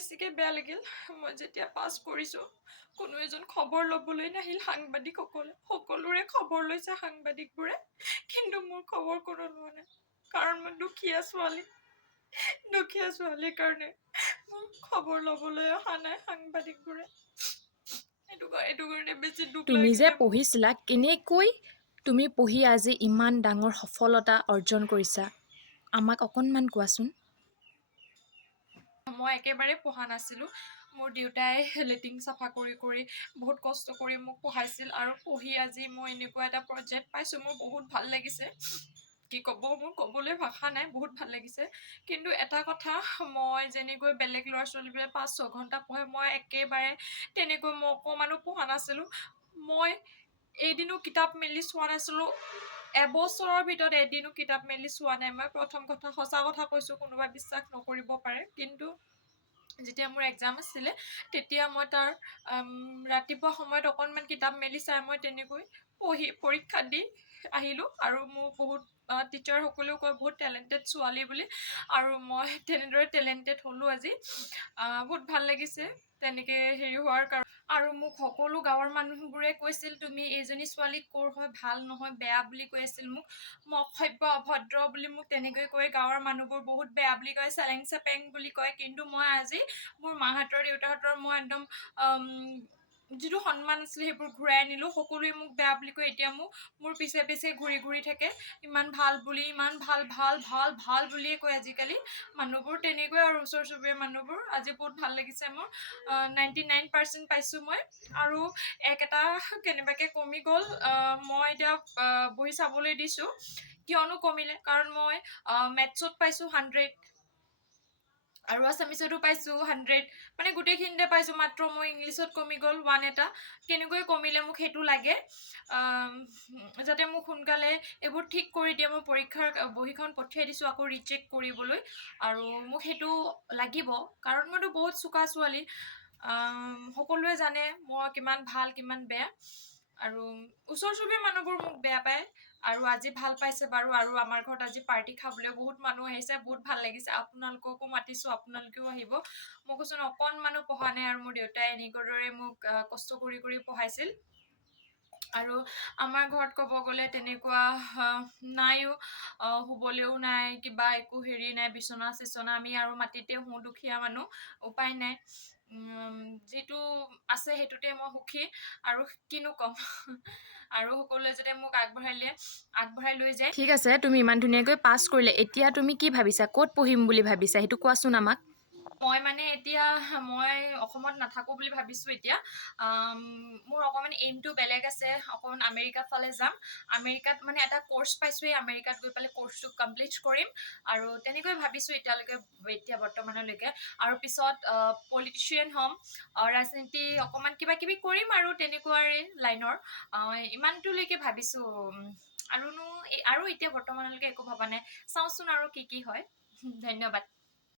বেছিকৈ বেয়া লাগিল মই যেতিয়া পাছ কৰিছোঁ কোনো এজন খবৰ ল'বলৈ নাহিল সাংবাদিকসকলে সকলোৰে খবৰ লৈছে সাংবাদিকবোৰে কিন্তু মোৰ খবৰ কোনো লোৱা নাই কাৰণ মই দুখীয়া ছোৱালীৰ কাৰণে মোৰ খবৰ ল'বলৈ অহা নাই সাংবাদিকবোৰে এইটো কাৰণে বেছি দুখ তুমি যে লাগিলে মোৰ। পঢ়িছিলা কেনেকৈ তুমি পঢ়ি আজি ইমান ডাঙৰ সফলতা অৰ্জন কৰিছা আমাক অকণমান কোৱাচোন। মই একেবাৰে পঢ়া নাছিলোঁ মোৰ দেউতাই লেট্ৰিন চাফা কৰি বহুত কষ্ট কৰি মোক পঢ়াইছিল আৰু পঢ়ি আজি মই এনেকুৱা এটা পৰ্যায়ত পাইছোঁ মোৰ বহুত ভাল লাগিছে কি ক'ব মোৰ ক'বলৈ ভাষা নাই বহুত ভাল লাগিছে কিন্তু এটা কথা মই যেনেকৈ বেলেগ ল'ৰা ছোৱালীবোৰে 5-6 ঘণ্টা পঢ়ে মই একেবাৰে তেনেকৈ মই অকণমানো পঢ়া নাছিলোঁ মই এদিনো কিতাপ মেলি চোৱা নাছিলোঁ এবছৰৰ ভিতৰত এদিনো কিতাপ মেলি চোৱা নাই মই প্ৰথম কথা সঁচা কথা কৈছোঁ কোনোবাই বিশ্বাস নকৰিব পাৰে কিন্তু যেতিয়া মোৰ এক্সাম আছিলে তেতিয়া মই তাৰ ৰাতিপুৱা সময়ত অকণমান কিতাপ মেলি চাই মই তেনেকৈ পৰীক্ষা দি আহিলোঁ আৰু মোক বহুত টিচাৰসকলেও কয় বহুত টেলেণ্টেড ছোৱালী বুলি আৰু মই তেনেদৰে টেলেণ্টেড হ'লোঁ আজি বহুত ভাল লাগিছে তেনেকৈ হেৰি হোৱাৰ কাৰণে আৰু মোক সকলো গাঁৱৰ মানুহবোৰে কৈছিল তুমি এইজনী ছোৱালী ক'ৰ হয় ভাল নহয় বেয়া বুলি কৈ আছিল মোক মই অসভ্য অভদ্ৰ বুলি মোক তেনেকৈ কৈ গাঁৱৰ মানুহবোৰ বহুত বেয়া বুলি কয় চেলেং চেপেং বুলি কয় কিন্তু মই আজি মোৰ মাহঁতৰ দেউতাহঁতৰ মই একদম যিটো সন্মান আছিলে সেইবোৰ ঘূৰাই আনিলোঁ সকলোৱে মোক বেয়া বুলি কৈ এতিয়া মোৰ পিছে ঘূৰি থাকে ইমান ভাল বুলি ইমান ভাল বুলিয়ে কয় আজিকালি মানুহবোৰ তেনেকৈ আৰু ওচৰ চুবুৰীয়া মানুহবোৰ আজি বহুত ভাল লাগিছে মোৰ 99% পাইছোঁ মই আৰু এটা কেনেবাকৈ কমি গ'ল মই এতিয়া বহি চাবলৈ দিছোঁ কিয়নো কমিলে কাৰণ মই মেথছত পাইছোঁ 100 আৰু আছামিছতো পাইছোঁ 100 মানে গোটেইখিনিতে পাইছোঁ মাত্ৰ মই ইংলিছত কমি গ'ল 1 এটা কেনেকৈ কমিলে মোক সেইটো লাগে যাতে মোক সোনকালে এইবোৰ ঠিক কৰি দিয়ে মই পৰীক্ষাৰ বহীখন পঠিয়াই দিছোঁ আকৌ ৰিচেক কৰিবলৈ আৰু মোক সেইটো লাগিব কাৰণ মইতো বহুত চোকা ছোৱালী সকলোৱে জানে মই কিমান ভাল কিমান বেয়া আৰু ওচৰ চুবুৰীয়া মানুহবোৰ মোক বেয়া পায় আৰু আজি ভাল পাইছে বাৰু আৰু আমাৰ ঘৰত আজি পাৰ্টি খাবলৈ বহুত মানুহ আহিছে বহুত ভাল লাগিছে আপোনালোককো মাতিছোঁ আপোনালোকেও আহিব মই কৈছোঁ অকণমানো পঢ়া নাই আৰু মোৰ দেউতাই এনেদৰে মোক কষ্ট কৰি পঢ়াইছিল আৰু আমাৰ ঘৰত ক'ব গ'লে তেনেকুৱা নাইও শুবলৈও নাই কিবা একো হেৰি নাই বিচনা চিচনা আমি আৰু মাটিতে শুওঁ দুখীয়া মানুহ উপায় নাই যিটো আছে সেইটোতে মই সুখী আৰু কিনো ক'ম আৰু সকলোৱে যাতে মোক আগবঢ়াই লৈ যায়। ঠিক আছে তুমি ইমান ধুনীয়াকৈ পাছ কৰিলে এতিয়া তুমি কি ভাবিছা ক'ত পঢ়িম বুলি ভাবিছা সেইটো কোৱাচোন আমাক। মই মানে এতিয়া মই অসমত নাথাকোঁ বুলি ভাবিছোঁ এতিয়া মোৰ অকণমান এইমটো বেলেগ আছে অকণমান আমেৰিকাৰ ফালে যাম আমেৰিকাত মানে এটা ক'ৰ্চ পাইছোঁ এই আমেৰিকাত গৈ পেলাই ক'ৰ্চটো কমপ্লিট কৰিম আৰু তেনেকৈ ভাবিছোঁ এতিয়া বৰ্তমানলৈকে আৰু পিছত পলিটিচিয়ান হ'ম ৰাজনীতি অকণমান কিবা কিবি কৰিম আৰু তেনেকুৱাৰে লাইনৰ ইমানটোলৈকে ভাবিছোঁ আৰু এতিয়া বৰ্তমানলৈকে একো ভবা নাই চাওঁচোন আৰু কি হয় ধন্যবাদ।